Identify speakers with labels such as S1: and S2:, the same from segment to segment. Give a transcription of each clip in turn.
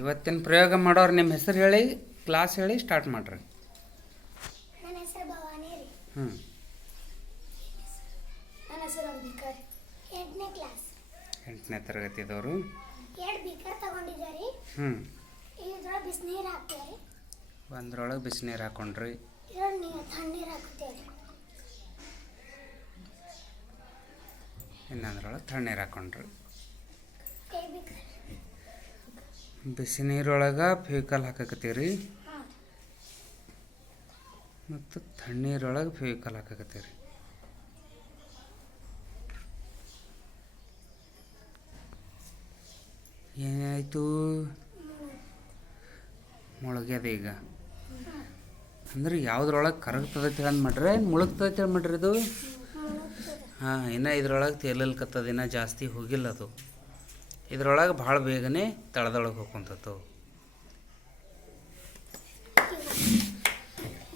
S1: ಇವತ್ತಿನ ಪ್ರಯೋಗ ಮಾಡೋರು ನಿಮ್ಮ ಹೆಸರು ಹೇಳಿ ಕ್ಲಾಸ್ ಹೇಳಿ ಸ್ಟಾರ್ಟ್ ಮಾಡ್ರಿ.
S2: ನನ್ನ ಹೆಸರು ಭವಾನಿ ರೀ.
S1: ಹ್ಞೂ
S2: ನನ್ನ ಹೆಸರು ಅಂಬಿಕಾ ರೀ. ಎಂಟನೇ ಕ್ಲಾಸ್
S1: ಎಂಟನೇ ತರಗತಿದವರು.
S2: ಎರಡು ಬೀಕರ್ ತಗೊಂಡಿದ್ದಾರೆ
S1: ಹ್ಞೂ
S2: ಇದ್ರೊಳಗೆ ಬಿಸಿನೀರು ಹಾಕ್ತೇವೆ ರೀ.
S1: ಒಂದ್ರೊಳಗೆ ಬಿಸಿನೀರು ಹಾಕೊಂಡ್ರಿ.
S2: ಇದ್ರೊಳಗೆ ನೀರು ತಣ್ಣೀರು ಹಾಕ್ತೀರಿ
S1: ಇನ್ನೊಂದ್ರೊಳಗೆ ತಣ್ಣೀರು ಹಾಕೊಂಡ್ರಿ.
S2: ಕೈ ಬೀಕರ್
S1: ಬಿಸಿನೀರೊಳಗೆ ಫೇವಿಕಾಲ್ ಹಾಕಕತ್ತೀರಿ. ಮತ್ತು ತಣ್ಣೀರೊಳಗೆ ಫೇವಿಕಾಲ್ ಹಾಕಕತ್ತೀರಿ. ಏನಾಯಿತು? ಮುಳುಗ್ಯದ ಈಗ. ಅಂದ್ರೆ ಯಾವ್ದ್ರೊಳಗೆ ಕರಗ್ತದೆ ತಿಳಿದ್ ಮಾಡ್ರಿ. ಮುಳುಗ್ತದೆ ತಿಳಿದ್ ಮಾಡ್ರಿ ಇದು? ಹಾಂ, ಇನ್ನೂ ಇದ್ರೊಳಗೆ ತೇಲಲ್ಕತ್ತದ, ಇನ್ನೂ ಜಾಸ್ತಿ ಹೋಗಿಲ್ಲ ಅದು. ಇದ್ರೊಳಗೆ ಭಾಳ ಬೇಗನೆ ತಳದೊಳಗೆ ಹೋಗ್ಕೊಂತತ್ತು.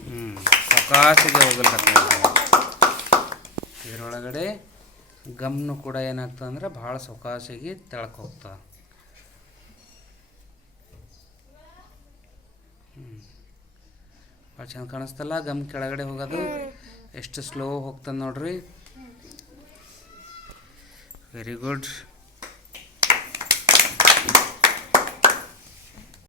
S1: ಹ್ಞೂ ಸಾವಕಾಶಿಗೆ ಹೋಗಲ್ಲ ಇದರೊಳಗಡೆ ಗಮ್ನು ಕೂಡ ಏನಾಗ್ತದೆ ಅಂದ್ರೆ ಭಾಳ ಸೊಕಾಸಿಗೆ ತೆಳಕ್ಕೆ ಹೋಗ್ತದೆ ಭಾಳ ಚಂದ ಕಾಣಿಸ್ತಲ್ಲ ಗಮ್ ಕೆಳಗಡೆ ಹೋಗೋದು. ಎಷ್ಟು ಸ್ಲೋ ಹೋಗ್ತದೆ ನೋಡ್ರಿ. Very good